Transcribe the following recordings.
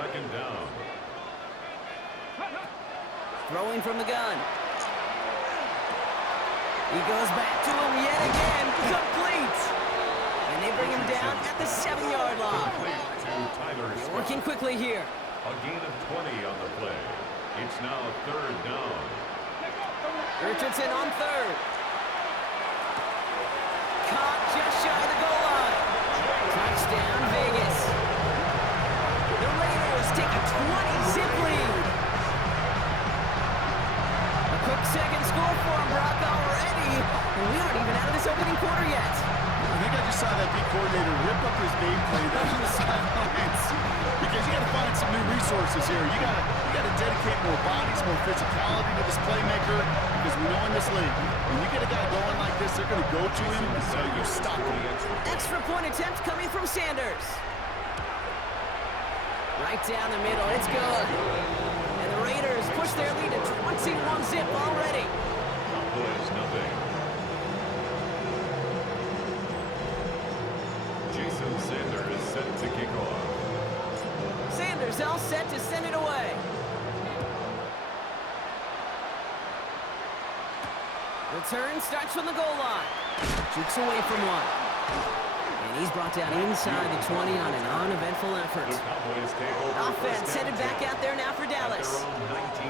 second down. Throwing from the gun. He goes back to him yet again. Complete. And they bring him down at the 7-yard line. They're working quickly here. A gain of 20 on the play. It's now third down. Richardson on third. Caught just shy of the goal line. Touchdown, Vegas. The Raiders take a 20-zip lead. A quick second score for him, Brock, already. And we aren't even out of this opening quarter yet. I think I just saw that D coordinator rip up his gameplay there on the sidelines. Because you got to find some new resources here. You got to dedicate more bodies, more physicality to this playmaker. Because we know in this league, when you get a guy going like this, they're going to go to him until you stop him. Extra point attempt coming from Sanders. Right down the middle, it's good. And the Raiders push their lead to 21-zip already. Cowboys nothing. Jason Sanders is set to kick off. Sanders all set to send it away. Return starts from the goal line. Jukes away from one. And he's brought down inside the 20 on an uneventful effort. Offense headed back out there now for Dallas.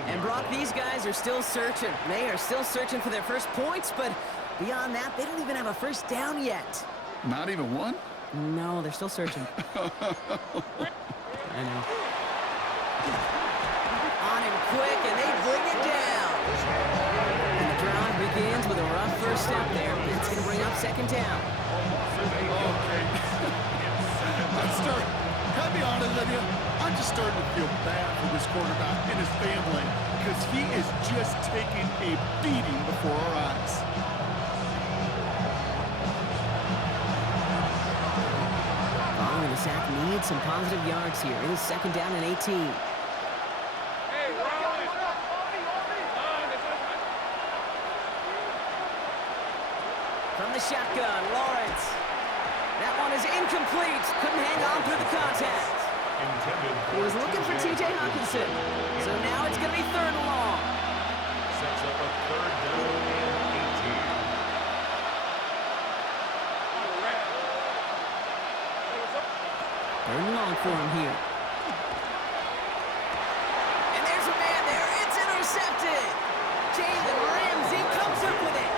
And Brock, these guys are still searching. They are still searching for their first points, but beyond that, they don't even have a first down yet. Not even one? No, they're still searching. I know. On him quick, and they bring it down. And the drive begins with a rough first step there. It's going to bring up second down. Okay. I'll be honest with you, I'm just starting to feel bad for this quarterback and his family because he is just taking a beating before our eyes. Following the sack needs some positive yards here. It is second down and 18. From the shotgun, Lawrence. That one is incomplete. Couldn't hang on through the contact. He was looking for T.J. Hawkinson. So now it's going to be third and long. Sets up a third down and 18. Third and long for him here. And there's a man there. It's intercepted. Jalen Ramsey comes up with it.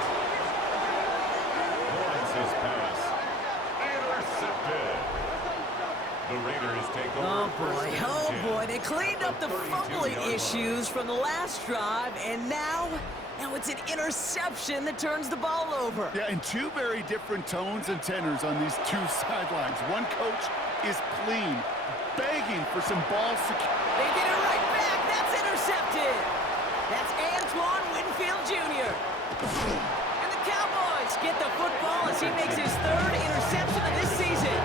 Lawrence's pass. Intercepted. The Raiders take over. Oh boy, they cleaned up the fumbling issues from the last drive, and now it's an interception that turns the ball over. Yeah, and two very different tones and tenors on these two sidelines. One coach is clean, begging for some ball security. They get it right back. That's intercepted. That's Antoine Winfield Jr. And the Cowboys get the football as he makes his third interception of this season.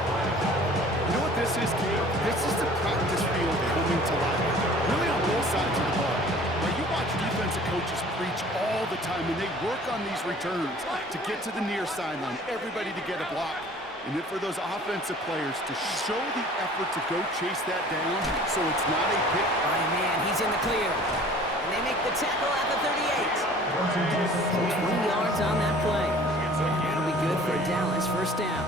You know what this is, Gabe? This is the practice field coming to life. Really on both sides of the ball. Now, you watch defensive coaches preach all the time, and they work on these returns to get to the near sideline, everybody to get a block. And then for those offensive players to show the effort to go chase that down so it's not a pick. Oh, man, he's in the clear. And they make the tackle at the 38. 20 yards on that play. That'll be good for Dallas. First down.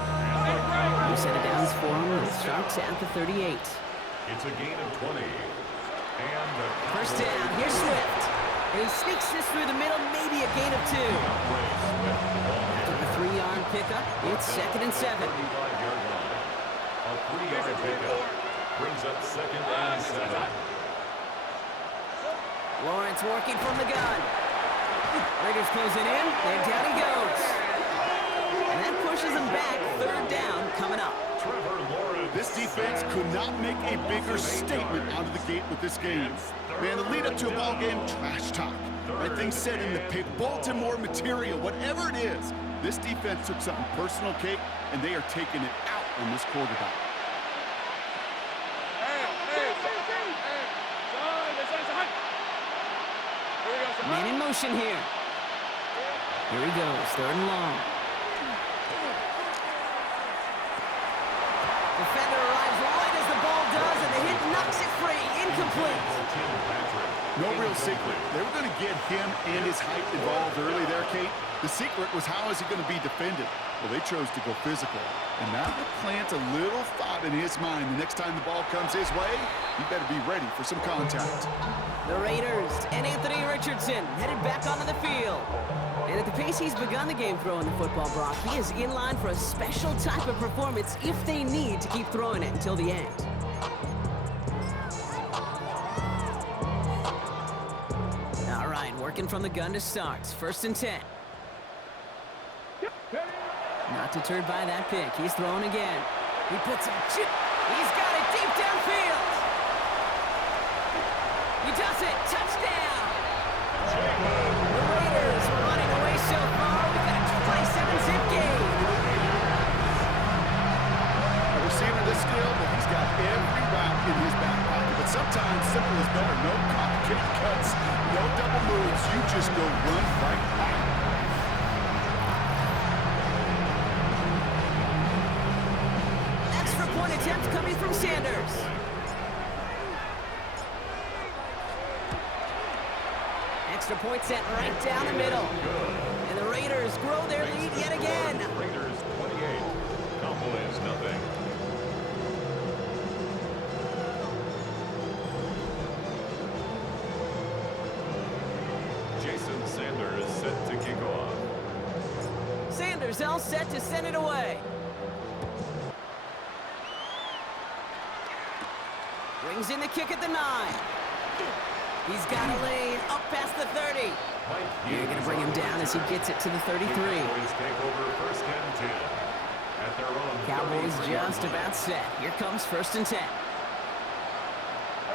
New set of downs for him. It starts at the 38. It's a gain of 20. And the First down. Here's Swift. And he sneaks this through the middle, maybe a gain of 2. After the 3-yard pickup, it's second and 7. A 3-yard pickup brings up second and 7. Lawrence working from the gun. Raiders closing in. There down he goes. And that pushes him back. Third down coming up. This defense could not make a bigger statement out of the gate with this game. Man, the lead up to a ball game, trash talk. Right things said in the paper, Baltimore material, whatever it is. This defense took something personal, Kate, and they are taking it out on this quarterback. Man in motion here. Here he goes, third and long. Defender arrives right as the ball does, and the hit knocks it free. incomplete. No real secret. They were going to get him and his height involved early there, Kate. The secret was how is he going to be defended? Well, they chose to go physical. And that would plant a little thought in his mind. The next time the ball comes his way, he better be ready for some contact. The Raiders and Anthony Richardson headed back onto the field. And at the pace he's begun the game throwing the football, Brock, he is in line for a special type of performance if they need to keep throwing it until the end. All right, working from the gun to start. 1st and 10. Not deterred by that pick. He's throwing again. He puts a chip. He's got it deep downfield. He does it. Touchdown. The Raiders are running away so far. We've got a 27-zip game. A receiver this skilled, but he's got every route in his back pocket. But sometimes simple is better. No complicated cuts, no double moves. You just go run right back. Attempt coming from Sanders. Extra point set right down the middle. And the Raiders grow their lead yet again. Raiders 28, Cowboys nothing. Jason Sanders set to kick off. Sanders all set to send it away. Brings in the kick at the 9. He's got a lane up past the 30. You're going to bring him down as he gets it to the 33. Cowboys take over 1st and 10 at their own. Cowboys just about set. Here comes 1st and 10.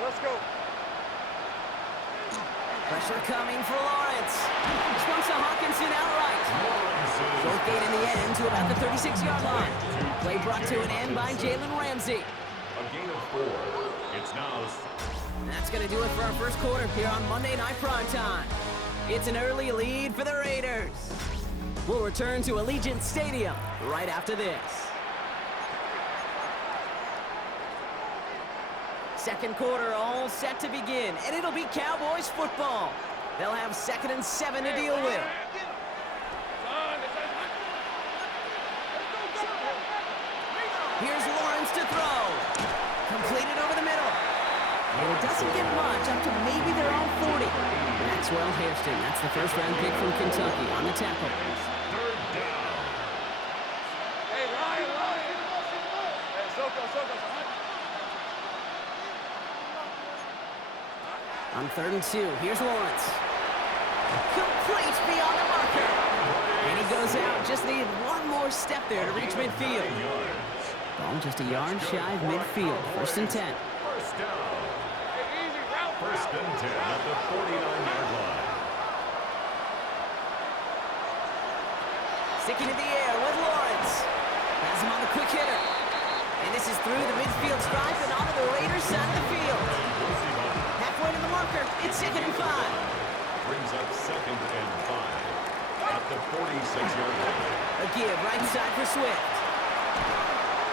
Let's go. Pressure coming for Lawrence. Swung to Hawkinson outright. Both gate in the end to about the 36-yard line. Play brought to an end by Jalen Ramsey. A gain of 4. It's now. That's going to do it for our first quarter here on Monday Night Primetime. It's an early lead for the Raiders. We'll return to Allegiant Stadium right after this. Second quarter all set to begin, and it'll be Cowboys football. They'll have 2nd and 7 to deal with. Here's Lawrence to throw. Completed over the middle. And it doesn't get much up to maybe their own 40. Maxwell Hairston, that's the 1st-round pick from Kentucky on the tackle. Hey, Ryan. Hey, Soko. On 3rd and 2, here's Lawrence. Complete beyond the marker. And he goes out. Just needed one more step there to reach midfield. Ball just a yard shy of midfield. 1st and 10. First down. 1st and 10 at the 49-yard line. Sticking in the air with Lawrence. Has him on the quick hitter. And this is through the midfield stripe and onto the Raiders side of the field. Halfway to the marker. It's 2nd and 5. Brings up 2nd and 5 at the 46-yard line. A give right side for Swift.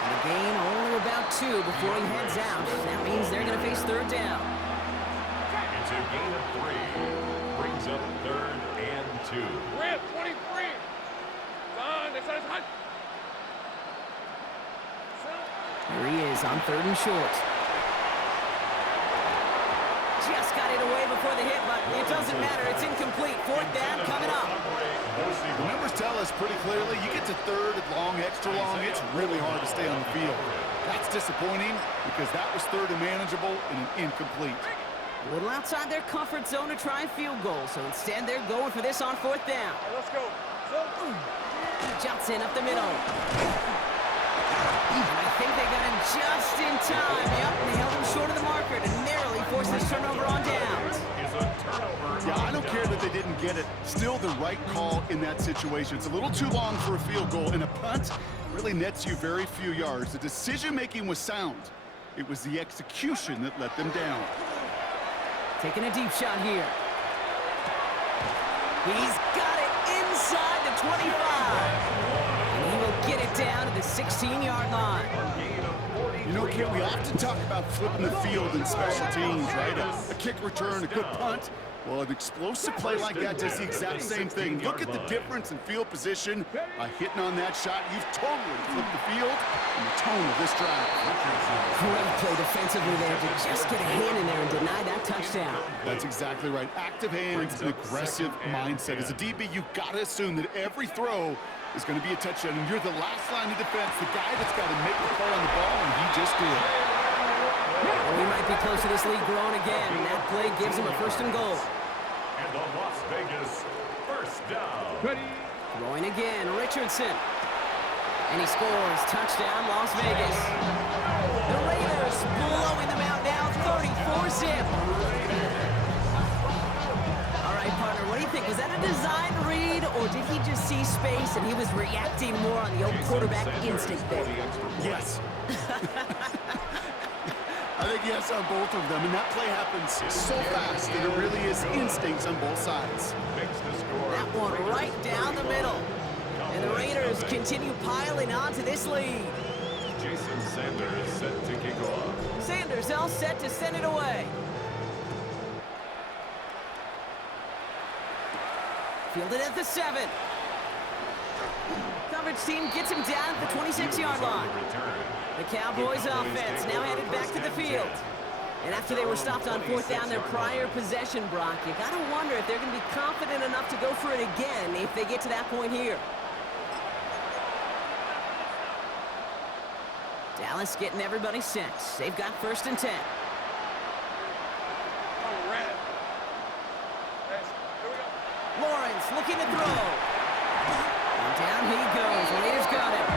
And a gain only about 2 before he heads out. That means they're going to face 3rd down. It's a gain of 3. Brings up 3rd and 2. Red 23. Here he is on 3rd and short. Just got it away before the hit, but it doesn't matter. It's incomplete. 4th down coming up. The numbers tell us pretty clearly, you get to 3rd and long, extra long, it's really hard to stay on the field. That's disappointing because that was 3rd and manageable and an incomplete. A little outside their comfort zone to try and field goal, so instead they're going for this on 4th down. Let's go. Jumps in up the middle. And I think they got him just in time. Yep, they held him short of the marker to narrowly force this turnover on downs. Yeah, I don't care that they didn't get it. Still the right call in that situation. It's a little too long for a field goal, and a punt really nets you very few yards. The decision-making was sound. It was the execution that let them down. Taking a deep shot here. He's got it inside the 25. And he will get it down to the 16-yard line. You know, Okay, we often talk about flipping the field in special teams, right? A kick return, a good punt. Well, an explosive play like that does the exact same thing. Look at the difference in field position. By hitting on that shot, you've totally flipped the field and the tone of this drive. Great play defensively there to just get a hand in there and deny that touchdown. That's exactly right. Active hands, an aggressive mindset. As a DB, you've got to assume that every throw is going to be a touchdown, and you're the last line of defense, the guy that's got to make the play on the ball, and he just did. Well, we might be close to this lead growing again. That play gives him a 1st and goal. And the Las Vegas first down. Throwing again, Richardson. And he scores. Touchdown, Las Vegas. The Raiders blowing them out now, 34-zip. All right, partner, what do you think? Was that a design read, or did he just see space and he was reacting more on the old quarterback instinct there? Yes. I think yes on both of them, and that play happens so fast that it really is instincts on both sides. That one right down the middle. And the Raiders continue piling on to this lead. Jason Sanders set to kick off. Sanders all set to send it away. Fielded at the 7. Coverage team gets him down at the 26-yard line. The Cowboys offense now headed back to the field. And after they were stopped on 4th down their prior possession, Brock, you got to wonder if they're going to be confident enough to go for it again if they get to that point here. Dallas getting everybody set. They've got 1st and 10. Lawrence looking to throw. And down he goes. Raiders got him.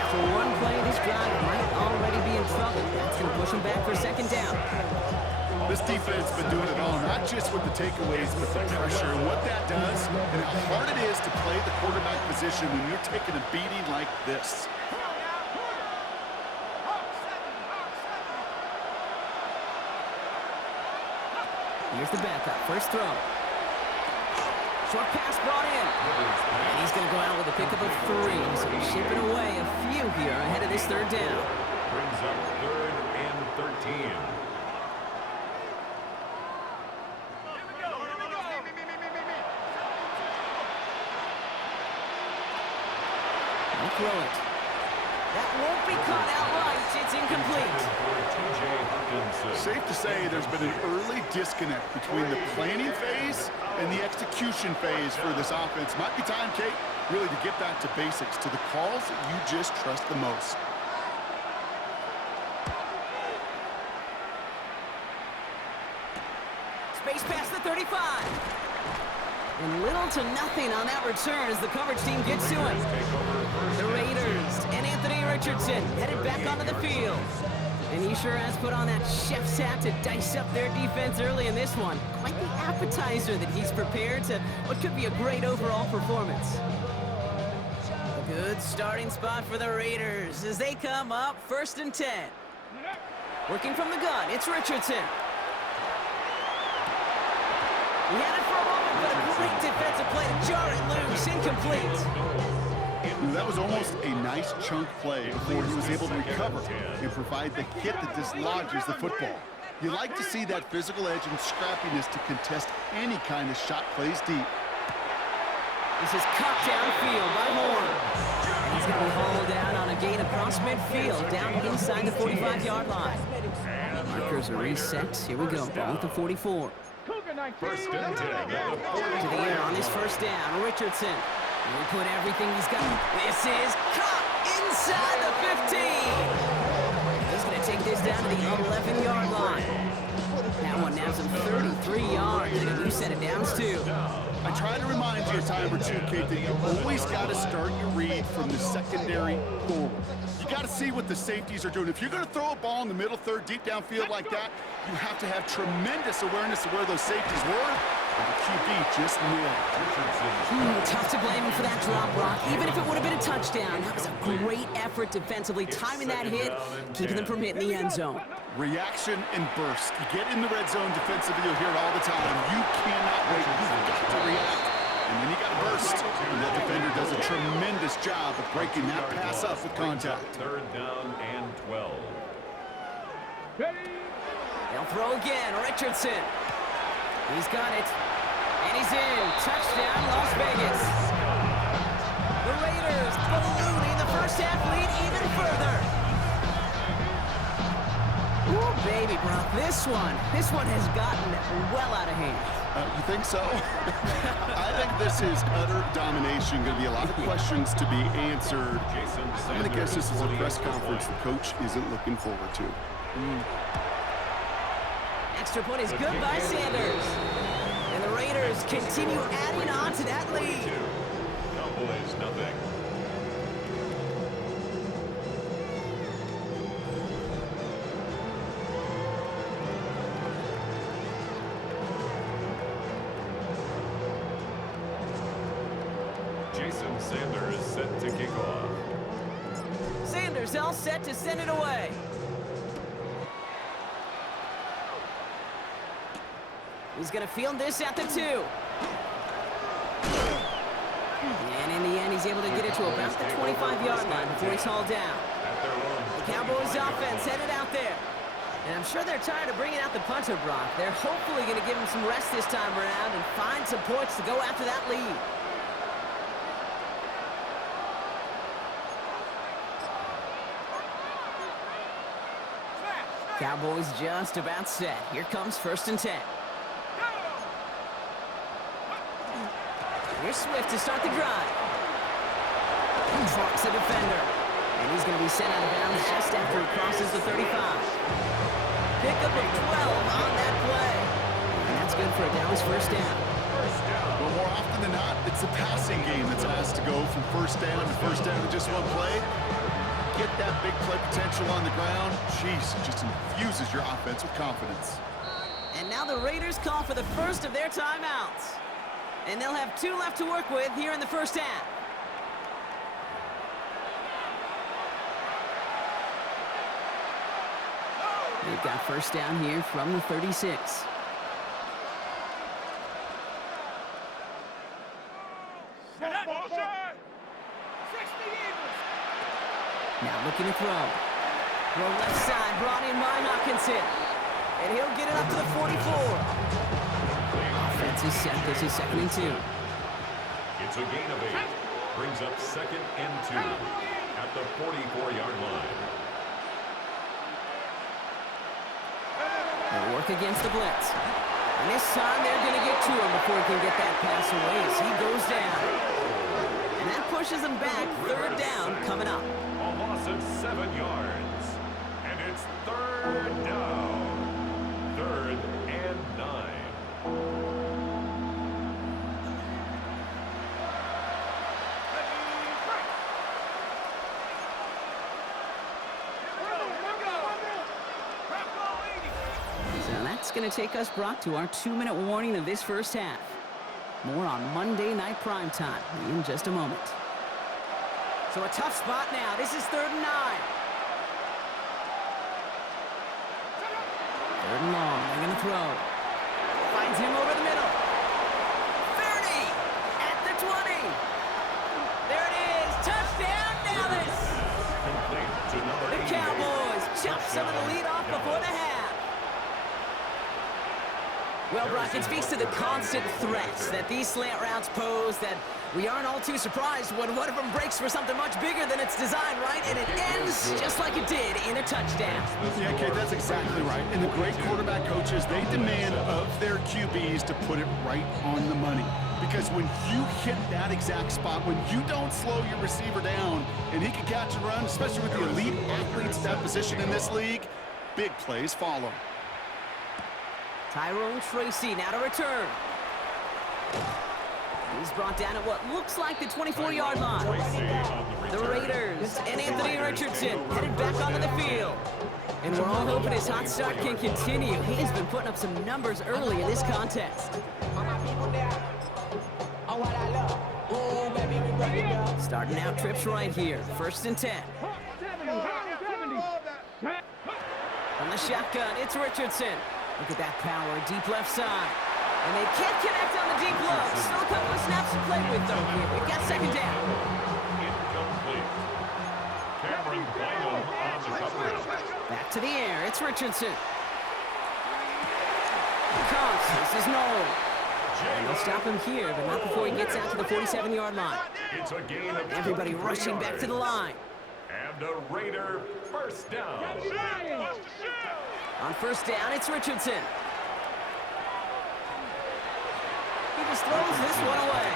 After one play, this drive might already be in trouble. That's going to push him back for 2nd down. This defense has been doing it all, not just with the takeaways, but the pressure and what that does and how hard it is to play the quarterback position when you're taking a beating like this. Here's the backup. 1st throw. Short pass brought in. And he's going to go out with a pickup of 3. So he's shipping away a few here ahead of this 3rd down. Brings up 3rd and 13. He'll throw it. That won't be caught outright. It's incomplete. Safe to say there's been an early disconnect between the planning phase and the execution phase for this offense. Might be time, Kate, really to get back to basics, to the calls that you just trust the most. Space past the 35. And little to nothing on that return as the coverage team gets to him. The Raiders and Anthony Richardson headed back onto the field. And he sure has put on that chef's hat to dice up their defense early in this one. Quite the appetizer that he's prepared to what could be a great overall performance. A good starting spot for the Raiders as they come up 1st and 10. Working from the gun, it's Richardson. He had it for a moment, but a great defensive play to jar it loose, incomplete. That was almost a nice chunk play before he was able to recover and provide the hit that dislodges the football. You like to see that physical edge and scrappiness to contest any kind of shot plays deep. This is cut downfield by Horn. And he's going to be hauled down on a gain across midfield, down inside the 45-yard line. Markers are reset. Here we go, ball at the 44. 1st and 10. To the air on this 1st down, Richardson. He'll put everything he's got. This is caught inside the 15. He's going to take this down to the 11-yard line. That one now some 33 yards and a new set of downs, too. I try to remind you a time or two, Kate, that you always got to start your read from the secondary forward. You got to see what the safeties are doing. If you're going to throw a ball in the middle third, deep downfield like that, you have to have tremendous awareness of where those safeties were. And the QB just nailed it. Tough to blame him for that drop, Brock. Even if it would have been a touchdown, that was a great effort defensively, timing that hit, keeping them from hitting the end zone. Reaction and burst. You get in the red zone defensively, you'll hear it all the time. You cannot wait. You've got to react. And then you got to burst. And that defender does a tremendous job of breaking that pass up with contact. 3rd down and 12. They'll throw again. Richardson. He's got it. And he's in. Touchdown, Las Vegas. The Raiders ballooning the first half lead even further. Ooh, baby, Brock. This one has gotten well out of hand. You think so? I think this is utter domination. Going to be a lot of questions to be answered. I'm going to guess this is a press conference the coach isn't looking forward to. Extra point is good by Sanders. And the Raiders continue adding on to that lead. Cowboys, nothing. Jason Sanders set to kick off. Sanders all set to send it away. He's going to field this at the 2. And in the end, he's able to get it to about the 25-yard line before he's hauled down. The Cowboys offense headed out there. And I'm sure they're tired of bringing out the punter, Brock. They're hopefully going to give him some rest this time around and find some points to go after that lead. Cowboys just about set. Here comes 1st and 10. Here's Swift to start the drive. Trucks a defender. And he's going to be sent out of bounds just after he crosses the 35. Pickup of 12 on that play. And that's good for a Dallas first down. Well, more often than not, it's the passing game that's asked to go from first down to just one play. Get that big play potential on the ground. Jeez, it just infuses your offense with confidence. And now the Raiders call for the first of their timeouts. And they'll have 2 left to work with here in the first half. They've got first down here from the 36. Now looking to throw. Throw left side, brought in by Hawkinson. And he'll get it up to the 44. Offense is set. This is 2nd and 2. It's a gain of 8. Brings up 2nd and 2 at the 44-yard line. They'll work against the blitz. And this time they're going to get to him before he can get that pass away as he goes down. And that pushes him back. 3rd down coming up. A loss of 7 yards. And it's 3rd down. 3rd and 9. So that's going to take us, Brock, to our 2-minute warning of this first half. More on Monday Night Primetime in just a moment. So a tough spot now. This is 3rd and 9. 3rd and long. They're going to throw. Finds him over the middle. 30 at the 20. There it is. Touchdown, Dallas. The Cowboys chop some of the lead off before the half. Well, Brock, it speaks to the constant threats that these slant routes pose, that we aren't all too surprised when one of them breaks for something much bigger than it's designed, right? And it ends just like it did in a touchdown. Yeah, Kate, that's exactly right. And the great quarterback coaches, they demand of their QBs to put it right on the money. Because when you hit that exact spot, when you don't slow your receiver down, and he can catch and run, especially with the elite athletes at that position in this league, big plays follow. Tyrone Tracy now to return. He's brought down at what looks like the 24-yard line. The Raiders and Anthony Richardson headed back onto the field. And we're all hoping his hot start can continue. He's been putting up some numbers early in this contest. Starting out trips right here. 1st and 10. From the shotgun, it's Richardson. Look at that power, deep left side. And they can't connect on the deep look. Still a couple of snaps to play with, though. We've got 2nd down. Incomplete. Cameron Bynum on the coverage. Back To the air, it's Richardson. Comes, this is Noel. And they'll stop him here, but not before he gets out to the 47-yard line. It's a gain of Everybody 23 rushing back to the yards. line. And a Raider first down. On first down, it's Richardson. He just throws this one away.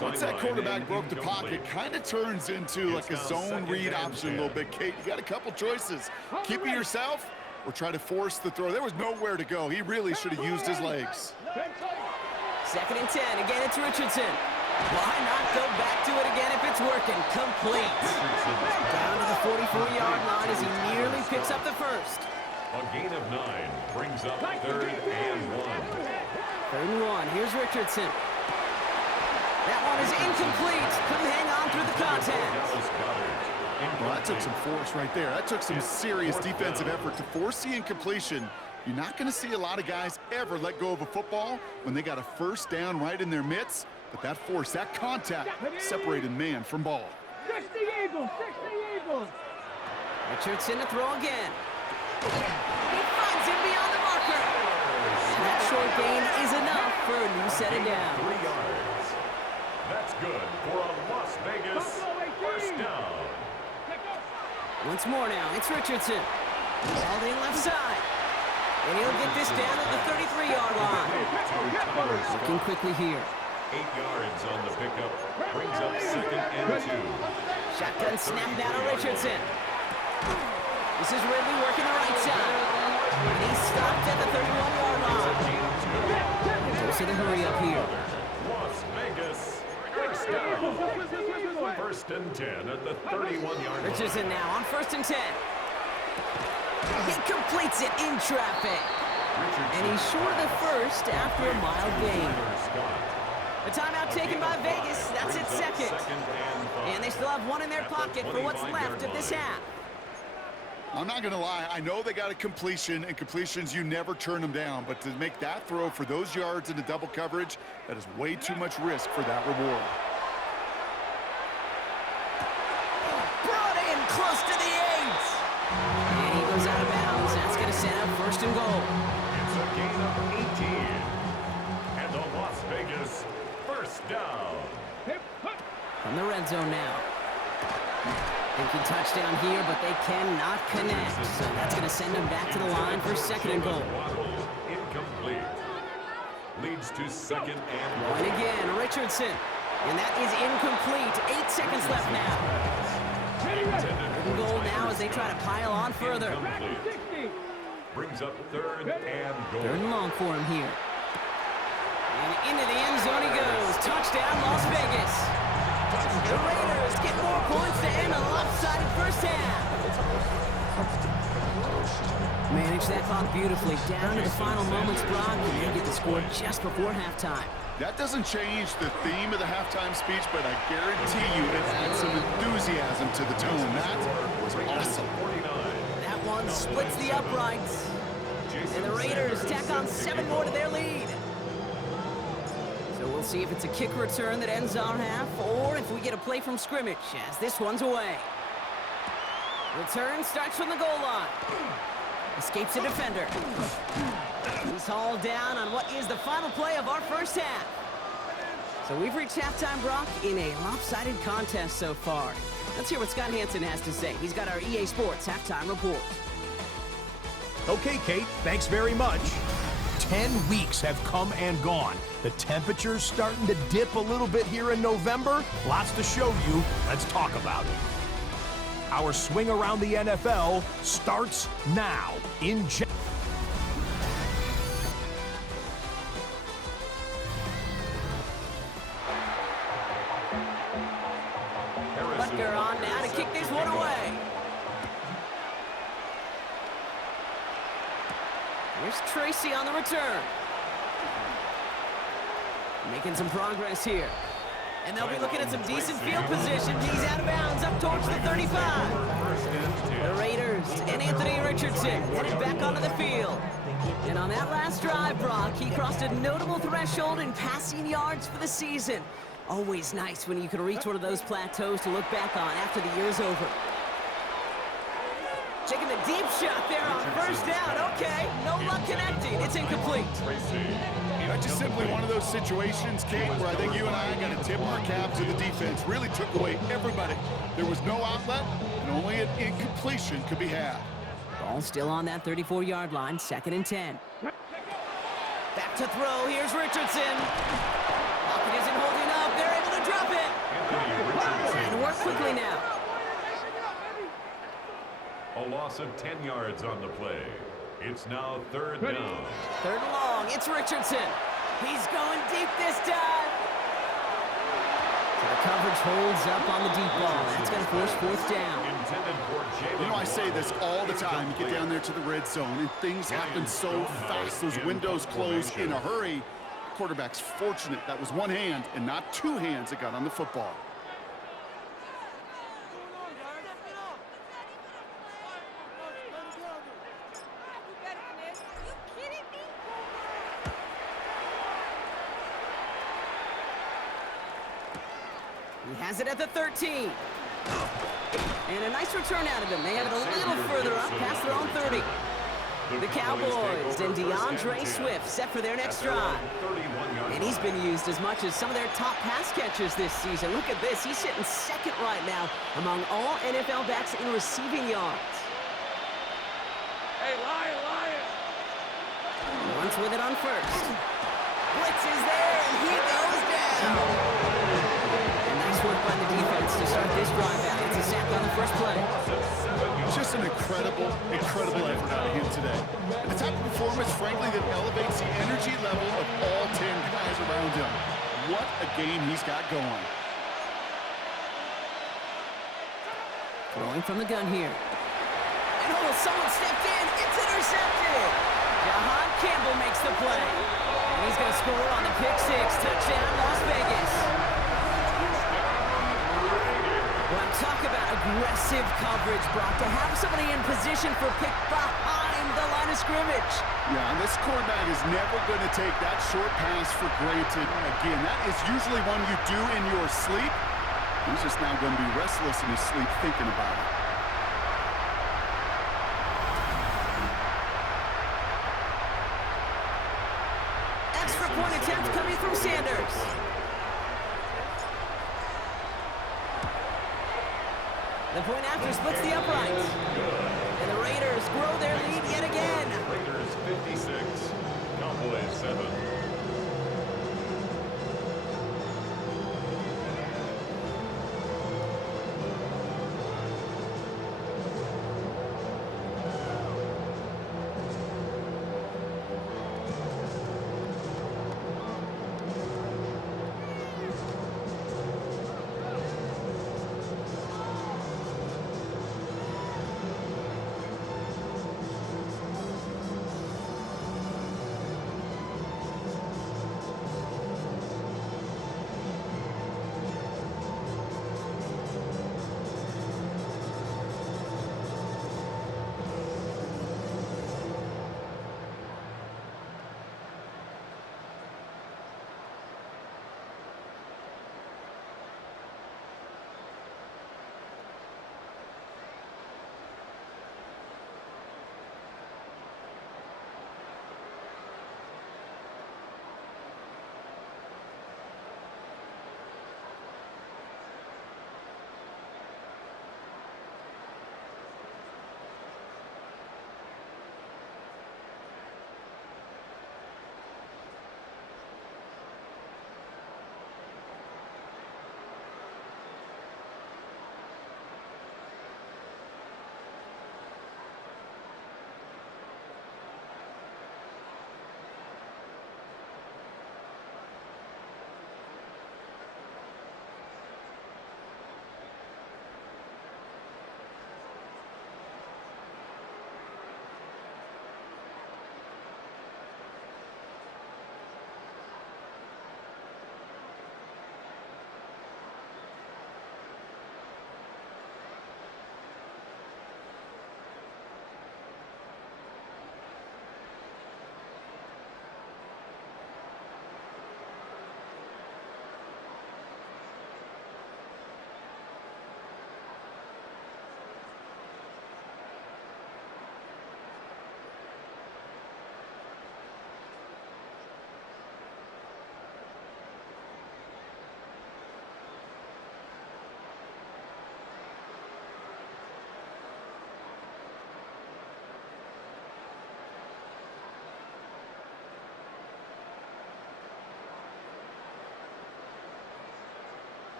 Once that quarterback broke the pocket, kind of turns into like a zone read option a little bit. Kate, you got a couple choices. Keep it yourself or try to force the throw. There was nowhere to go. He really should have used his legs. 2nd and 10. Again, it's Richardson. Why not go back to it again if it's working? Complete. Down to the 44-yard line as he nearly picks up the first. A gain of 9 brings up 3rd and 1. 3rd and 1. Here's Richardson. That one is incomplete. Couldn't hang on through the contact. Well, that took some force right there. That took some serious defensive effort to force the incompletion. You're not going to see a lot of guys ever let go of a football when they got a first down right in their midst. But that force, that contact, separated man from ball. 60 Eagles, 60 Eagles. Richardson to throw again. He finds him beyond the marker. And that short gain is enough for a new set of downs. 3 yards. That's good for a Las Vegas first down. Once more now, it's Richardson. Ball in left side. And he'll get this down at the 33-yard line. Looking quickly here. 8 yards on the pickup. Brings up 2nd and 2. Shotgun snap down to Richardson. This is Ridley working the right side. And he's stopped at the 31-yard line. Goes to the hurry up here. Las Vegas first down. 1st and 10 at the 31-yard line. Richardson now on 1st and 10. He completes it in traffic. And he's short of the first after a mild gain. A timeout taken by Vegas. That's its 2nd. And they still have one in their pocket for what's left of this half. I'm not going to lie. I know they got a completion, and completions, you never turn them down. But to make that throw for those yards into double coverage, that is way too much risk for that reward. Brought in close to the 8. And he goes out of bounds. That's going to set up 1st and goal. It's a gain of 18. And the Las Vegas first down. From the red zone now. Thinking touchdown here, but they cannot connect. So that's going to send them back to the line for 2nd and goal. Incomplete. Leads to 2nd and 1. And again, Richardson. And that is incomplete. 8 seconds left now. 3rd and goal now as they try to pile on further. Brings up 3rd and goal. 3rd and long for him here. And into the end zone he goes. Touchdown, Las Vegas. The Raiders get more points to end a lopsided first half. Manage that clock beautifully down to the final moments, Brock, and they get the score just before halftime. That doesn't change the theme of the halftime speech, but I guarantee you it adds some enthusiasm to the tone. That was awesome. That one splits the uprights. And the Raiders tack on 7 more to their lead. So we'll see if it's a kick return that ends our half, or if we get a play from scrimmage, as this one's away. Return starts from the goal line. Escapes a defender. He's hauled down on what is the final play of our first half. So we've reached halftime, Brock, in a lopsided contest so far. Let's hear what Scott Hansen has to say. He's got our EA Sports halftime report. Okay, Kate, thanks very much. 10 weeks have come and gone. The temperature's starting to dip a little bit here in November. Lots to show you. Let's talk about it. Our swing around the NFL starts now in Butker on now to kick this one away. Here's Tracy on the return. Making some progress here. And they'll be looking at some decent field position. He's out of bounds up towards the 35. The Raiders and Anthony Richardson headed back onto the field. And on that last drive, Brock, he crossed a notable threshold in passing yards for the season. Always nice when you can reach one of those plateaus to look back on after the year's over. Taking the deep shot there on first down. Okay, no luck connecting. It's incomplete. That's just simply one of those situations, Kate, where I think you and I got to tip our cap to the defense. Really took away everybody. There was no outlet, and only an incompletion could be had. Ball still on that 34-yard line, 2nd and 10. Back to throw. Here's Richardson. Pocket isn't holding up. They're able to drop it. Trying to work quickly now. A loss of 10 yards on the play. It's now 3rd down. 3rd and long. It's Richardson. He's going deep this time. So the coverage holds up on the deep ball. That's going to force 4th down. You know, I say this all the time. You get down there to the red zone, and things happen so fast. Those windows close in a hurry. Quarterback's fortunate that was one hand and not two hands that got on the football. He has it at the 13. And a nice return out of him. They have it a little further up past their own 30. The Cowboys and DeAndre Swift set for their next drive. And he's been used as much as some of their top pass catchers this season. Look at this. He's sitting 2nd right now among all NFL backs in receiving yards. Hey, Lion! Runs with it on 1st. Blitz is there, and he goes down. Work by the defense to start this drive out. It's a sack on the first play. Just an incredible effort out of him today. And the type of performance, frankly, that elevates the energy level of all 10 guys around him. What a game he's got going. Throwing from the gun here. And someone stepped in. It's intercepted. Jahan Campbell makes the play. And he's going to score on the pick six. Touchdown, Las Vegas. Well, talk about aggressive coverage, Brock, to have somebody in position for pick behind the line of scrimmage. Yeah, and this quarterback is never going to take that short pass for granted. Again, that is usually one you do in your sleep. He's just now going to be restless in his sleep thinking about it. Extra point attempt coming from Sanders. The point after splits the uprights. And the Raiders grow their lead yet again. Raiders 56, Cowboys 7.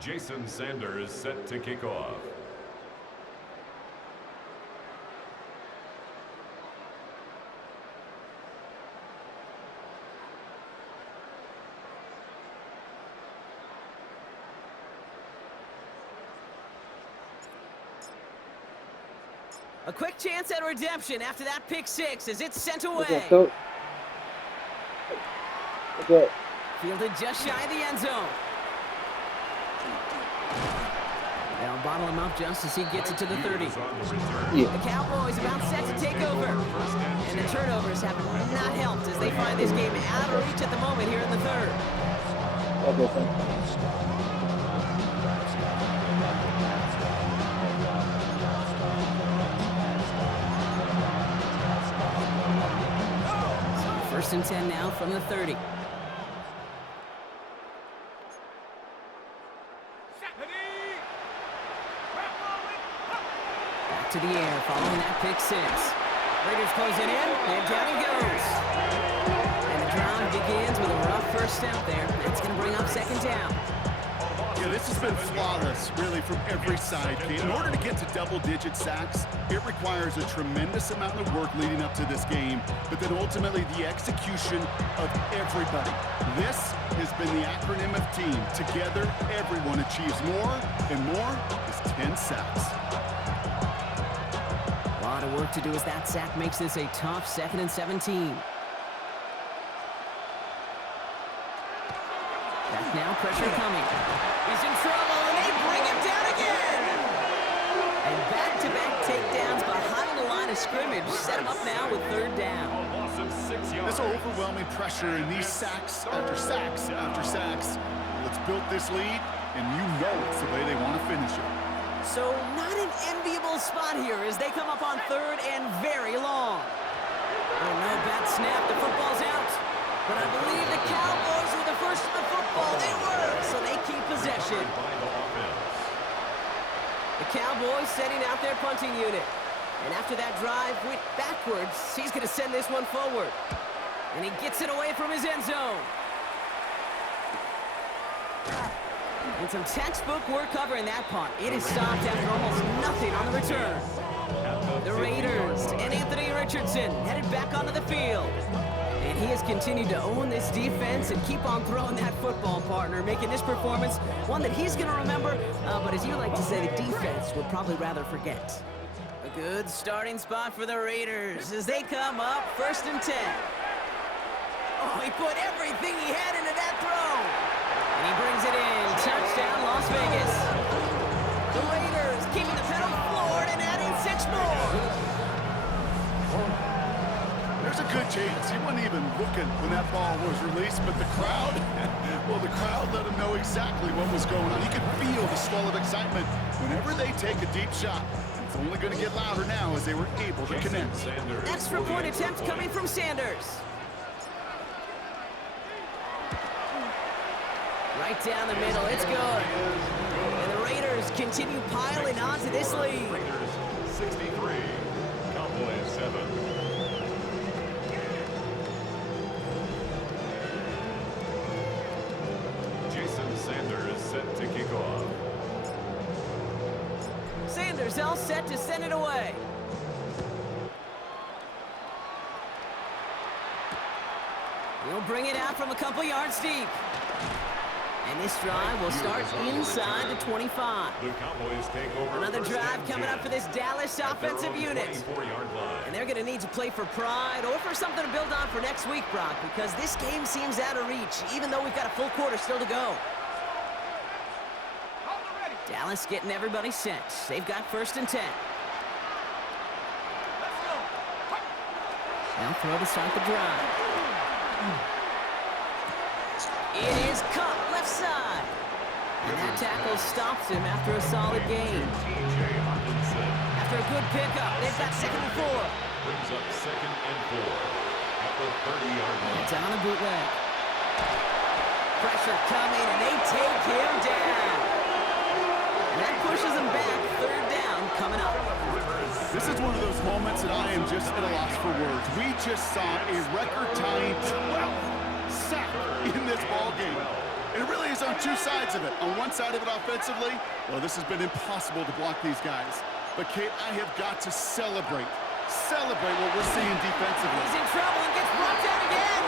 Jason Sanders set to kick off. A quick chance at redemption after that pick six as it's sent away. Fielded just shy of the end zone. They'll bottle him up just as he gets it to the 30. The Cowboys about set to take over. And the turnovers have not helped as they find this game out of reach at the moment here in the third. First and 10 now from the 30. Back to the air following that pick six. Raiders close it in, and down he goes. And the drive begins with a rough first step there. That's going to bring up second down. Yeah, this has been flawless, really, from every side. In order to get to double-digit sacks, it requires a tremendous amount of work leading up to this game, but then ultimately the execution of everybody. This has been the acronym of team. Together, everyone achieves more, and more is 10 sacks. A lot of work to do as that sack makes this a tough 2nd and 17. Back now, pressure coming. He's in trouble, and they bring him down again. And back-to-back takedowns behind the line of scrimmage set him up now with third down. This overwhelming pressure and these sacks after sacks after sacks. Let's build this lead, and you know it's the way they want to finish it. So not an enviable spot here as they come up on third and very long. Oh no, bad snap. The football's out. But I believe the Cowboys were the first to the football. They were, so they keep possession. The Cowboys setting out their punting unit. And after that drive went backwards, he's going to send this one forward. And he gets it away from his end zone. And some textbook work covering that punt. It is stopped after almost nothing on the return. The Raiders and Anthony Richardson headed back onto the field. And he has continued to own this defense and keep on throwing that football, partner, making this performance one that he's going to remember, but as you like to say, the defense would probably rather forget. A good starting spot for the Raiders as they come up 1st and 10. Oh, he put everything he had into that throw. And he brings it in. Touchdown, Las Vegas. The Raiders keeping the pedal floored and adding 6 more. There's a good chance he wasn't even looking when that ball was released, but the crowd, well, the crowd let him know exactly what was going on. He could feel the swell of excitement whenever they take a deep shot. It's only going to get louder now as they were able to connect. Extra point attempt coming from Sanders. Right down the middle, it's good. And the Raiders continue piling onto this lead. Raiders 63, Cowboys 7. Sanders set to kick off. Sanders all set to send it away. He'll bring it out from a couple yards deep. And this drive will start inside the 25. The Cowboys take over. Another drive coming up for this Dallas offensive unit. And they're going to need to play for pride or for something to build on for next week, Brock, because this game seems out of reach, even though we've got a full quarter still to go. Dallas getting everybody set. They've got 1st and 10. Now throw to start the drive. It is caught left side. And that tackle stops him after a solid gain. After a good pickup, they've got 2nd and 4. Brings up 2nd and 4 at the 30-yard line. It's on a bootleg. Pressure coming, and they take him down. And that pushes him back. 3rd down coming up. This is one of those moments that I am just at a loss for words. We just saw a record-tying 12th sack in this ball game. It really is on two sides of it. On one side of it offensively, well, this has been impossible to block these guys. But, Kate, I have got to celebrate what we're seeing defensively. He's in trouble and gets brought down again.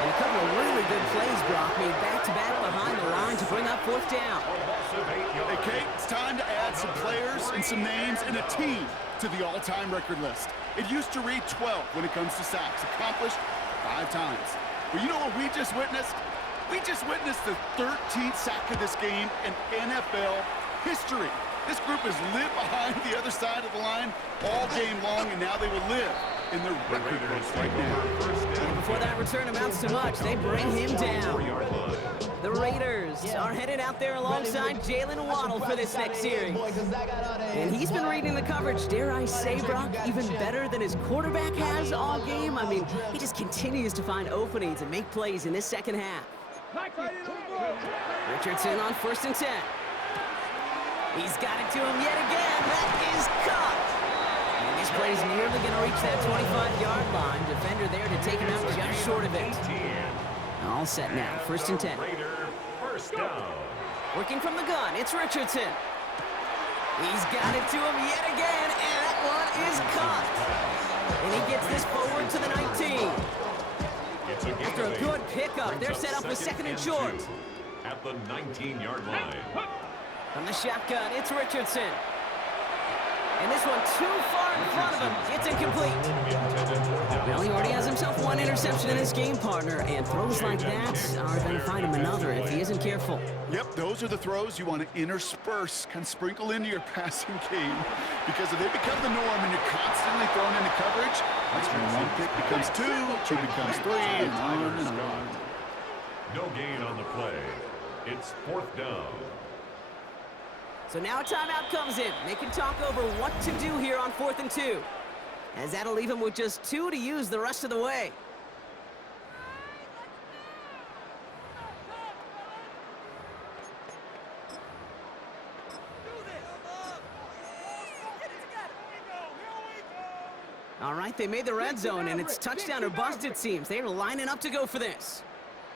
And a couple of really good plays, Brock, made back-to-back behind the line to bring up 4th down. Hey, Kate, it's time to add some players and some names and a team to the all-time record list. It used to read 12 when it comes to sacks, accomplished 5 times. But you know what we just witnessed? We just witnessed the 13th sack of this game in NFL history. This group has lived behind the other side of the line all game long, and now they will live in the record books right now. And before that return amounts to much, they bring him down. The Raiders are headed out there alongside Jalen Waddle for this next series. And he's been reading the coverage, dare I say, Brock, even better than his quarterback has all game. I mean, he just continues to find openings and make plays in this second half. Richardson on 1st and 10. He's got it to him yet again. That is caught. And this play is nearly going to reach that 25-yard line. Defender there to take him out just short of it. All set now. 1st and 10. First down. Working from the gun, it's Richardson. He's got it to him yet again, and that one is caught. And he gets this forward to the 19. After a good pickup, they're set up with 2nd and short. At the 19-yard line. From the shotgun, it's Richardson. And this one too far in front of him. It's incomplete. Well, he already has himself 1 interception in his game, partner, and throws like that are going to find him another if he isn't careful. Yep, those are the throws you want to intersperse, kind of sprinkle into your passing game, because if they become the norm and you're constantly thrown into coverage, that's when 1 pick becomes 2, 2 becomes 3, and on and on. No gain on the play. It's 4th down. So now a timeout comes in. They can talk over what to do here on 4th and 2, as that'll leave him with just 2 to use the rest of the way. All right, they made the red zone, and it's touchdown or bust, it seems. They're lining up to go for this.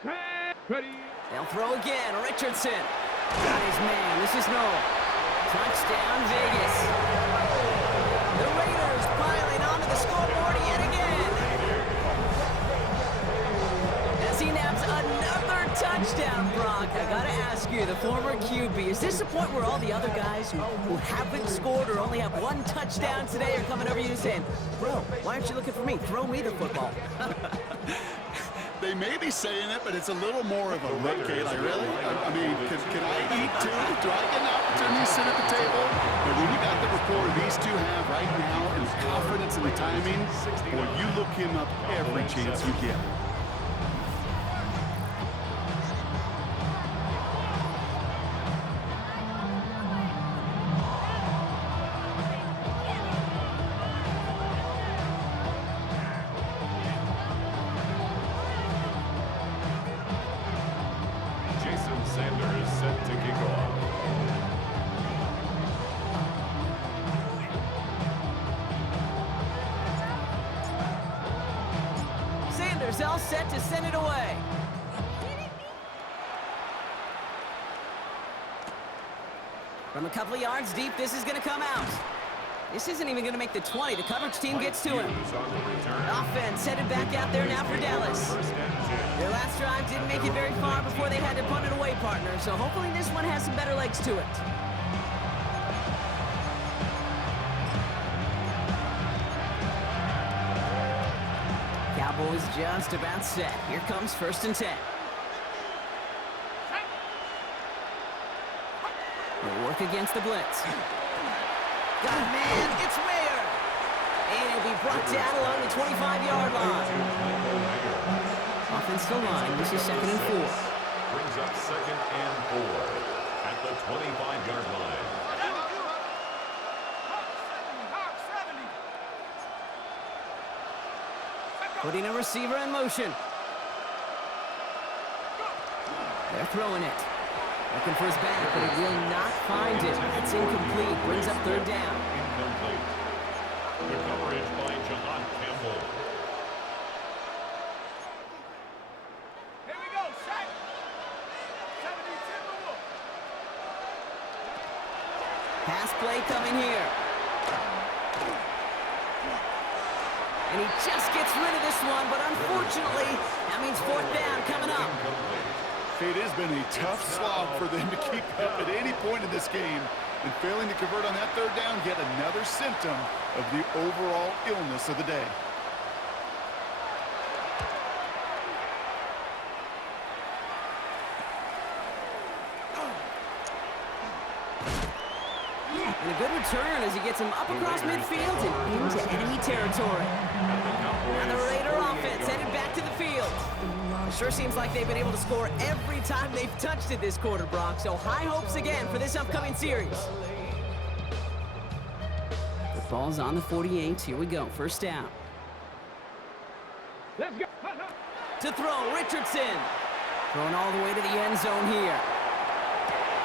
They'll throw again. Richardson. Got his man. This is no touchdown, Vegas. The Raiders piling onto the scoreboard yet again. As he naps another touchdown, Brock. I gotta ask you, the former QB, is this the point where all the other guys who haven't scored or only have 1 touchdown today are coming over you saying, bro, why aren't you looking for me? Throw me the football. They may be saying it, but it's a little more of a look, Kate. Like, really? I mean, can I eat too? Do I get an opportunity to sit at the table? But when you got the rapport these two have right now and the confidence in the timing, boy, you look him up every chance you get. All set to send it away. From a couple of yards deep, this is going to come out. This isn't even going to make the 20. The coverage team gets to him. Offense headed back out there now for Dallas. Their last drive didn't make it very far before they had to punt it away, partner. So hopefully this one has some better legs to it. Cowboys just about set. Here comes 1st and 10. They work against the blitz. Got it, man. It's Mayer. And he'll be brought down along the 25-yard line. Offensive line. This is 2nd and 4. Brings up 2nd and 4 at the 25-yard line. Putting a receiver in motion. They're throwing it. Looking for his back, but he will not find it. It's incomplete. Brings up 3rd down. Incomplete. The coverage by John Campbell. Here we go, set. Pass play coming here. And he just gets rid of this one, but unfortunately, that means fourth down coming up. It has been a tough slog for them to keep up at any point in this game. And failing to convert on that third down, yet another symptom of the overall illness of the day. And a good return as he gets him up across midfield and into enemy territory. And the Raider offense headed back to the field. Sure seems like they've been able to score every time they've touched it this quarter, Brock. So high hopes again for this upcoming series. The ball's on the 48. Here we go. First down. Let's go. To throw, Richardson. Throwing all the way to the end zone here.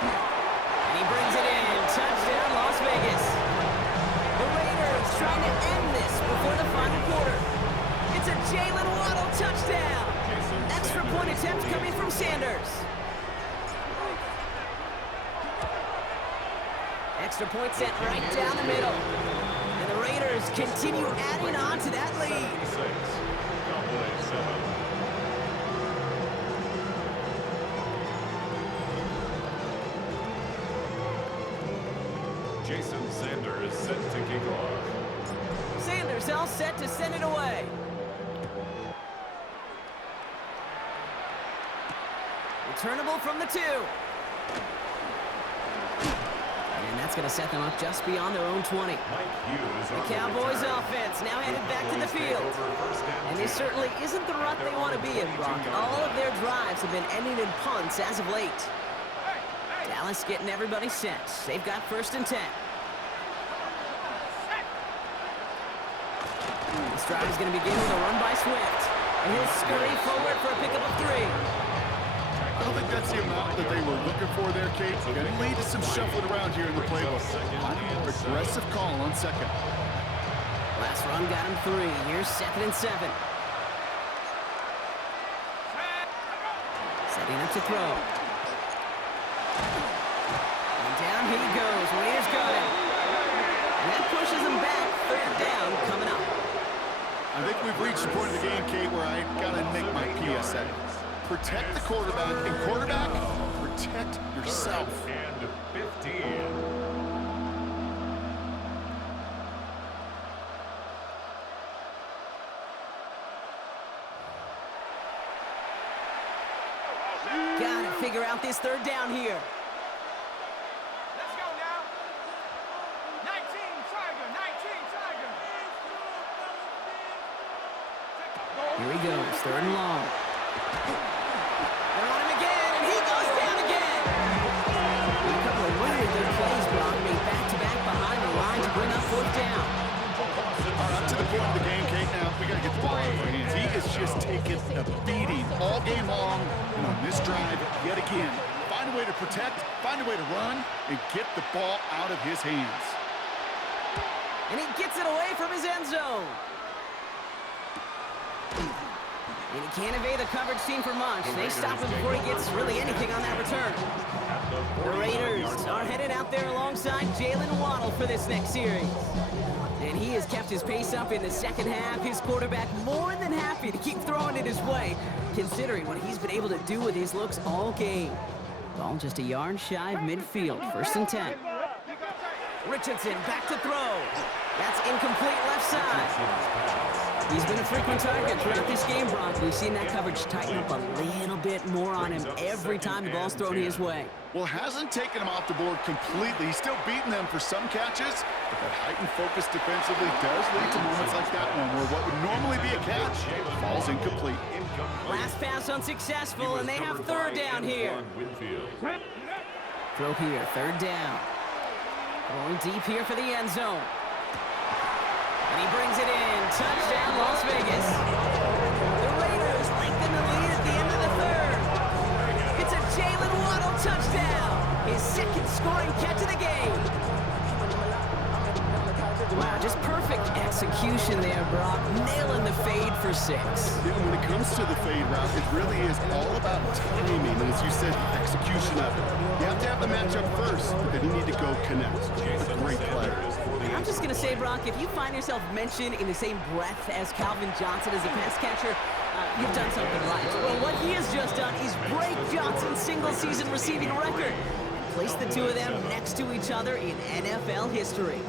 And he brings it in. Touchdown, Las Vegas. The Raiders trying to end this before the final quarter. It's a Jalen Waddle touchdown. Extra point attempt coming from Sanders. Extra point sent right down the middle. And the Raiders continue adding on to that lead. Jason Sanders set to kick off. Sanders all set to send it away. Returnable from the 2. And that's going to set them up just beyond their own 20. The Cowboys offense now headed back to the field. And this certainly isn't the rut they want to be in, Brock. All of their drives have been ending in punts as of late. Dallas getting everybody set. They've got first and 10. This drive is going to begin with a run by Swift. And he'll scurry forward for a pickup of 3. I don't think that's the amount that they were looking for there, Kate. Going to lead to some shuffling around here in the playbook. Aggressive call on second. Last run got him 3. Here's 2nd and 7. Setting up to throw. And down he goes. Raiders got him. And that pushes him back. 3rd down coming up. I think we've reached the point of the game, Kate, where I got to make my PSA. Protect the quarterback, and quarterback, protect yourself. And 15. Gotta figure out this 3rd down here. Let's go now. 19 Tiger, 19 Tiger. Here he goes, 3rd and long. They're on him again, and he goes down again. A couple of really good plays, Brock, made back-to-back behind the line to bring up 4th down. Up to the point of the game, Kate, now we got to get the ball out of our hands. He is just taking a beating all game long, and on this drive, yet again. Find a way to protect, find a way to run, and get the ball out of his hands. And he gets it away from his end zone. And he can't evade the coverage team for much. They stop him before he gets really anything on that return. The Raiders are headed out there alongside Jalen Waddle for this next series. And he has kept his pace up in the second half. His quarterback more than happy to keep throwing it his way, considering what he's been able to do with his looks all game. Ball just a yard shy of midfield. 1st and 10. Richardson back to throw. That's incomplete left side. He's been a frequent target throughout this game, Brock. We've seen that coverage tighten up a little bit more on him every time the ball's thrown his way. Well, hasn't taken him off the board completely. He's still beating them for some catches, but that heightened focus defensively does lead to moments like that one where what would normally be a catch falls incomplete. Last pass unsuccessful, and they have 3rd down here. Throw here, 3rd down. Going deep here for the end zone. And he brings it in. Touchdown, Las Vegas. The Raiders lengthen the lead at the end of the 3rd. It's a Jalen Waddle touchdown. His 2nd scoring catch of the game. Wow, just perfect execution there, Brock. Nailing the fade for 6. Yeah, when it comes to the fade route, it really is all about timing, and as you said, the execution of it. You have to have the matchup first, but then you need to go connect. A great play. I'm just going to say, Brock, if you find yourself mentioned in the same breath as Calvin Johnson as a pass catcher, you've done something right. Well, what he has just done is break Johnson's single-season receiving record and place the two of them next to each other in NFL history.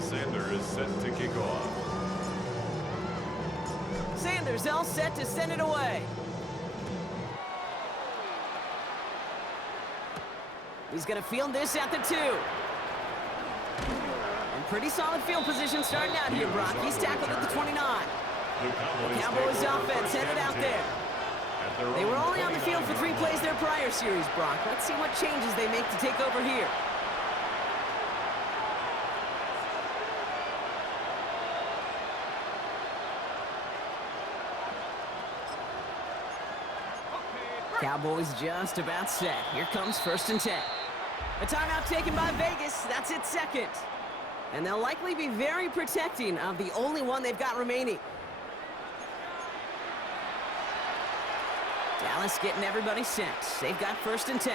Sanders set to kick off. Sanders all set to send it away. He's going to field this at the 2. And pretty solid field position starting out here, Brock. He's tackled at the 29. The Cowboys offense headed out there. They were only on the field for 3 plays their prior series, Brock. Let's see what changes they make to take over here. Cowboys just about set. Here comes 1st and 10. A timeout taken by Vegas. That's its 2nd. And they'll likely be very protecting of the only one they've got remaining. Dallas getting everybody set. They've got 1st and 10.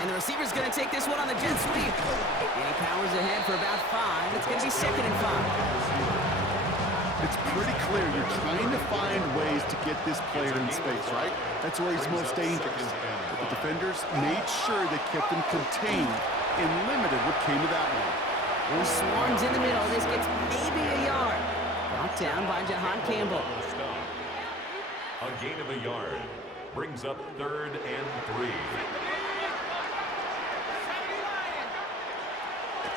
And the receiver's going to take this one on the jet sweep. And he powers ahead for about 5. It's going to be 2nd and 5. It's pretty clear you're trying to find ways to get this player in space, right? That's where he's most dangerous. But the defenders made sure they kept him contained and limited what came of that one. He swarms in the middle. This gets maybe a yard. Brought down by Jahan Campbell. A gain of a yard brings up 3rd and 3.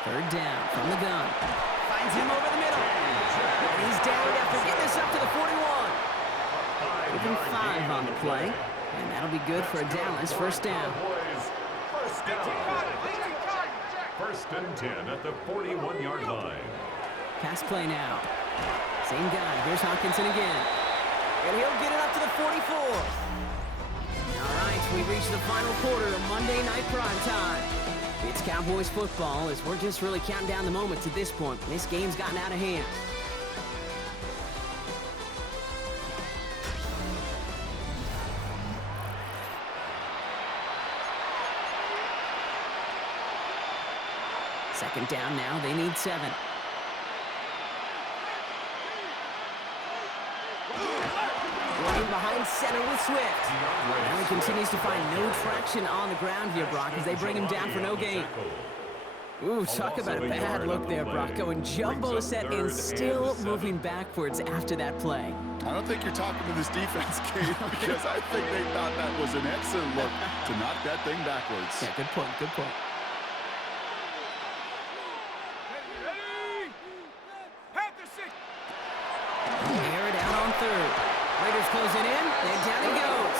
3rd down from the gun. Finds him over the middle. And he's down after getting this up to the 41. Give him 5 on the play. And that'll be good for a Dallas 1st down. First down. 1st and 10 at the 41-yard line. Pass play now. Same guy. Here's Hawkinson again. And he'll get it up to the 44. All right, we reached the final quarter of Monday Night Prime Time. It's Cowboys football as we're just really counting down the moments at this point. This game's gotten out of hand. Second down now. They need 7. Running behind center with Swift. Now he continues to find no traction on the ground here, Brock, as they bring him down for no gain. Ooh, talk about a bad look there, Brock. Going jumbo set and still moving backwards after that play. I don't think you're talking to this defense, Kate, because I think they thought that was an excellent look to knock that thing backwards. Yeah, good point, good point. Air it out on 3rd. Raiders closing in, and down he goes.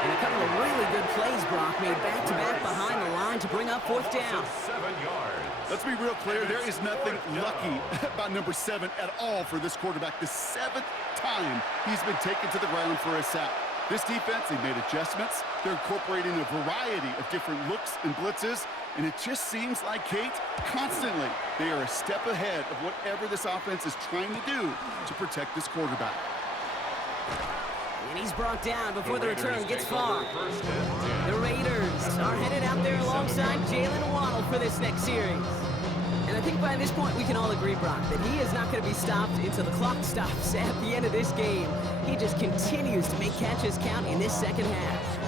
And a couple of really good plays, Brock, made back-to-back behind the line to bring up 4th down. 7 yards. Let's be real clear, there is nothing lucky about number 7 at all for this quarterback. The 7th time he's been taken to the ground for a sack. This defense, they made adjustments. They're incorporating a variety of different looks and blitzes, and it just seems like, Kate, constantly they are a step ahead of whatever this offense is trying to do to protect this quarterback. And he's brought down before the return gets far. The Raiders are headed out there alongside Jalen Waddle for this next series. And I think by this point we can all agree, Brock, that he is not going to be stopped until the clock stops at the end of this game. He just continues to make catches count in this second half.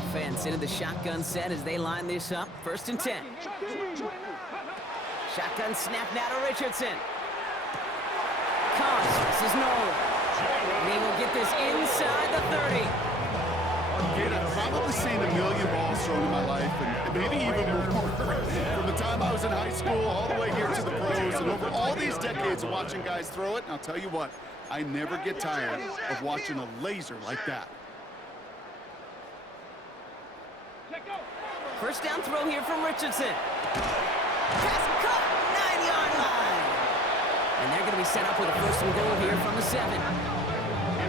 Offense into the shotgun set as they line this up. 1st and 10. Shotgun snap now to Richardson. This is Nolan. And he will get this inside the 30. Kate, I've probably seen a million balls thrown in my life, and maybe even more. From the time I was in high school all the way here to the pros, and over all these decades of watching guys throw it, and I'll tell you what, I never get tired of watching a laser like that. First down throw here from Richardson. Pass caught, 9-yard line. And they're going to be set up with a first and goal here from the 7.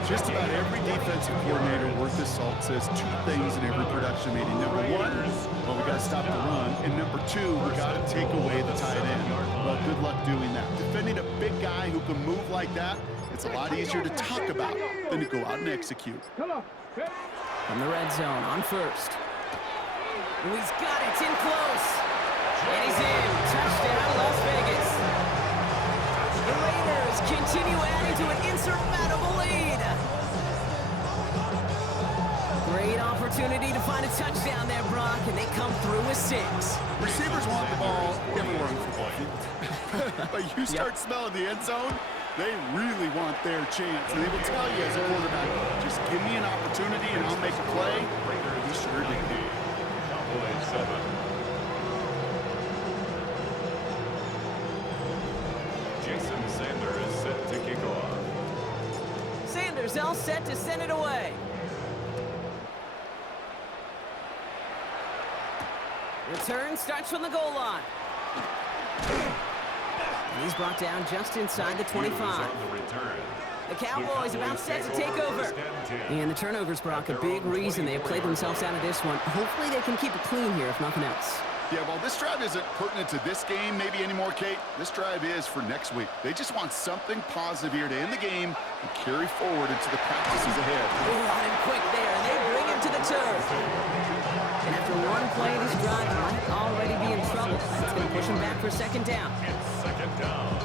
Just about every defensive coordinator worth his salt says two things in every production meeting. Number one, well, we got to stop the run. And number two, we got to take away the tight end. Well, good luck doing that. Defending a big guy who can move like that, it's a lot easier to talk about than to go out and execute. From the red zone on first. Oh, he's got it. It's in close. And he's in. Touchdown, Las Vegas. The Raiders continue adding to an insurmountable lead. Great opportunity to find a touchdown there, Brock, and they come through with 6. Receivers want the ball everywhere on the football field. But you start smelling the end zone, they really want their chance. And they will tell you as a quarterback, just give me an opportunity and I'll make a play. You sure do. Cowboys 7. Jason Sanders set to kick off. Sanders all set to send it away. Return starts from the goal line. And he's brought down just inside the 25. The Cowboys about set to take over. And the turnovers, Brock, a big reason they have played themselves out of this one. Hopefully they can keep it clean here, if nothing else. Yeah, well, this drive isn't pertinent to this game maybe anymore, Kate. This drive is for next week. They just want something positive here to end the game and carry forward into the practices ahead. Hot and quick there, and they bring him to the turf. And after one play, this drive might already be in trouble. That's going to push him back for second down. It's second down.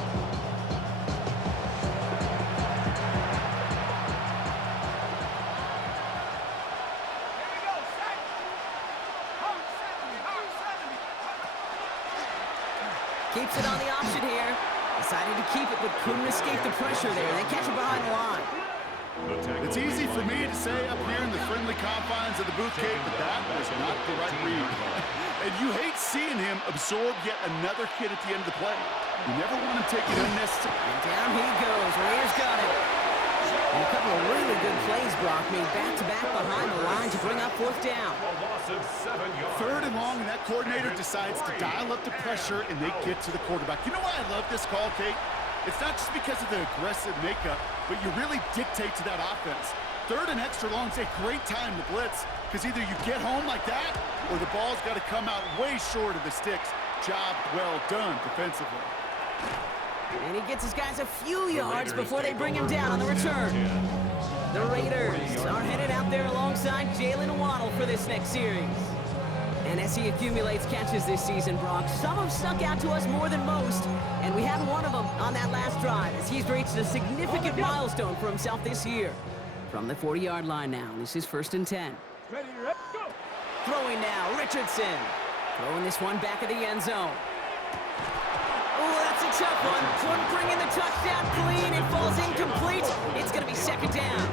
Keeps it on the option here. Decided to keep it, but couldn't escape the pressure there. They catch it behind the line. It's easy for me to say up here in the friendly confines of the booth, Kate, but that was not the right read. And you hate seeing him absorb yet another hit at the end of the play. You never want him taking unnecessary. And down he goes. Raiders got it. And a couple of really good plays, Brock, made back-to-back behind the line to bring up fourth down. A loss of 7 yards. Third and long, and that coordinator decides to dial up the pressure, and they get to the quarterback. You know why I love this call, Kate? It's not just because of the aggressive makeup, but you really dictate to that offense. Third and extra long is a great time to blitz, because either you get home like that, or the ball's got to come out way short of the sticks. Job well done defensively. And he gets his guys a few yards before they bring him down on the return. The Raiders are headed out there alongside Jalen Waddle for this next series. And as he accumulates catches this season, Brock, some have stuck out to us more than most, and we had one of them on that last drive as he's reached a significant milestone for himself this year. From the 40-yard line now, this is 1st and 10. Ready, go! Throwing now, Richardson. Throwing this one back of the end zone. Oh, that's a tough one. Couldn't bring in the touchdown clean. It falls incomplete. It's going to be second down.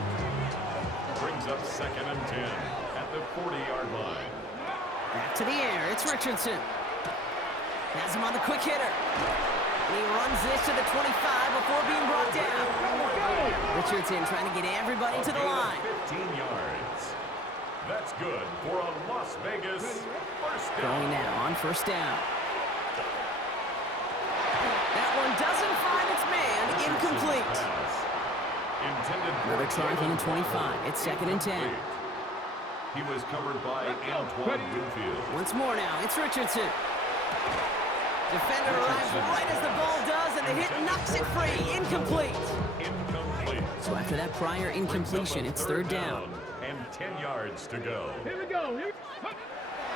Brings up 2nd and 10 at the 40-yard line. Back to the air. It's Richardson. Has him on the quick hitter. And he runs this to the 25 before being brought down. Richardson trying to get everybody to the line. 15 yards. That's good for a Las Vegas first down. Going now on first down. That one doesn't find its man. Incomplete. Another try from the 25. It's 2nd and 10. He was covered by Antoine Winfield. Once more now. It's Richardson. Defender arrives right as the ball does, and the hit knocks it free. Incomplete. Incomplete. So after that prior incompletion, it's third down. And 10 yards to go. Here we go.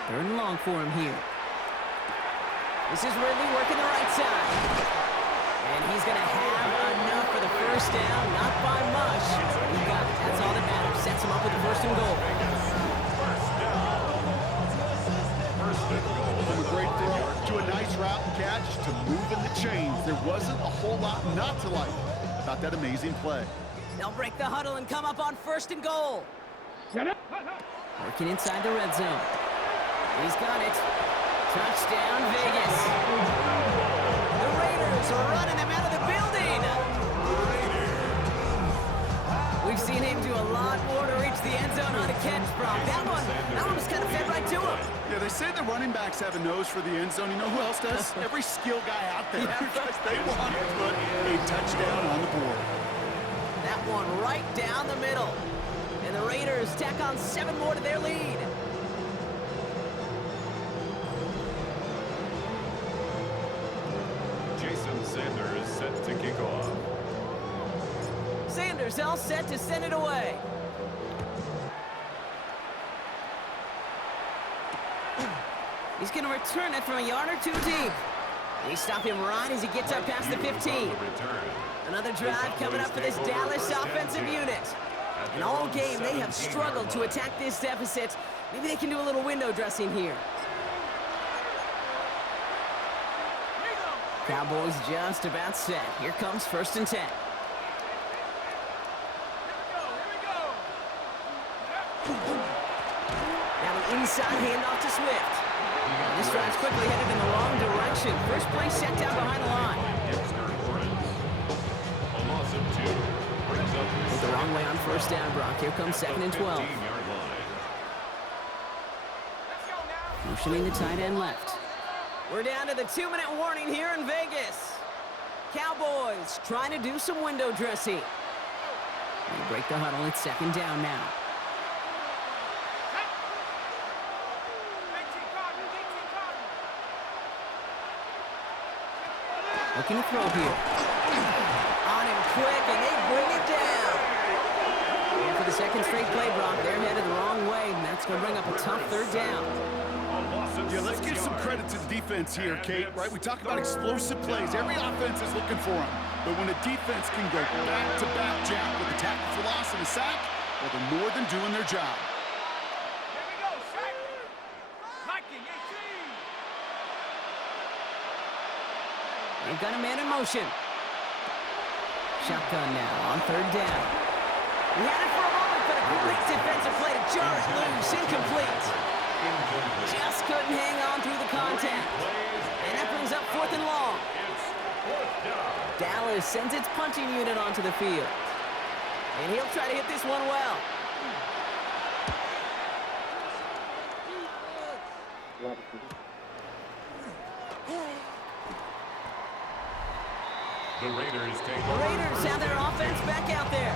Third and long for him here. This is Ridley working the right side. And he's going to have enough for the first down. Not by much. He got it. That's all that matters. Sets him up with the first and goal. From a great throw to a nice route and catch to moving the chains. There wasn't a whole lot not to like about that amazing play. They'll break the huddle and come up on first and goal. Working inside the red zone. He's got it. Touchdown, Vegas. The Raiders are running him out of the building. We've seen him do a lot more to reach the end zone on a catch, Brock. That one was kind of fed right to him. Yeah, they say the running backs have a nose for the end zone. You know who else does? Every skill guy out there. Because they want to put a touchdown on the board. That one right down the middle. And the Raiders tack on 7 more to their lead. Jason Sanders set to kick off. Sanders all set to send it away. He's going to return it from a yard or 2 deep. They stop him right as he gets up past the 15. Another drive coming up for this Dallas offensive unit. And all game, they have struggled to attack this deficit. Maybe they can do a little window dressing here. Cowboys just about set. Here comes 1st and 10. Now an inside handoff to Swift. This drive's quickly headed in the wrong direction. First play set down behind the line. A loss of 2. Went the wrong way on 1st down, Brock. Here comes 2nd and 12. Motioning the tight end left. We're down to the 2-minute warning here in Vegas. Cowboys trying to do some window dressing. They break the huddle. It's 2nd down now. Looking to throw here. On him quick, and they bring it down. And for the 2nd straight play, Brock, they're headed the wrong way, and that's going to bring up a tough 3rd down. Yeah, let's give some credit to the defense here, Kate, right? We talk about explosive plays. Every offense is looking for them. But when a defense can go back-to-back jack with a tackle for loss and a sack, well, they're more than doing their job. Here we go, sack. Hiking, 18. They've got a man in motion. Shotgun now on 3rd down. He had it for a moment, but a great defensive play to jar it loose. Incomplete. Just couldn't hang on through the contact. And that brings up 4th and long. Dallas sends its punting unit onto the field. And he'll try to hit this one well. The Raiders have their offense back out there.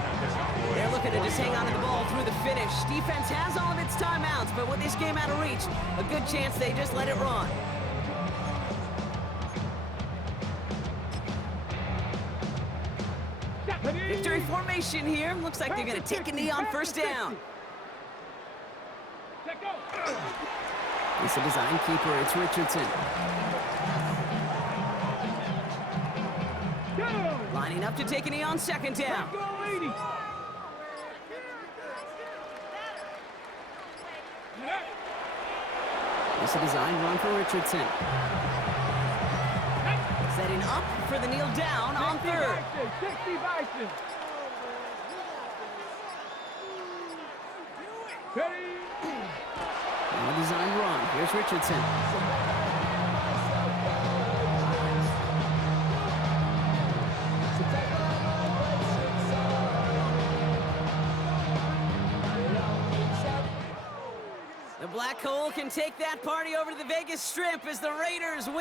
They're looking to just hang on to the ball through the finish. Defense has all of its timeouts, but with this game out of reach, a good chance they just let it run. Victory formation here. Looks like they're going to take a knee on 1st down. It's a design keeper. It's Richardson. Lining up to take a knee on 2nd down. It's a design run for Richardson. Setting up for the kneel down on 3rd. 60 Bison. Now a design run. Here's Richardson. The Black Hole can take that party over to the Vegas Strip as the Raiders win.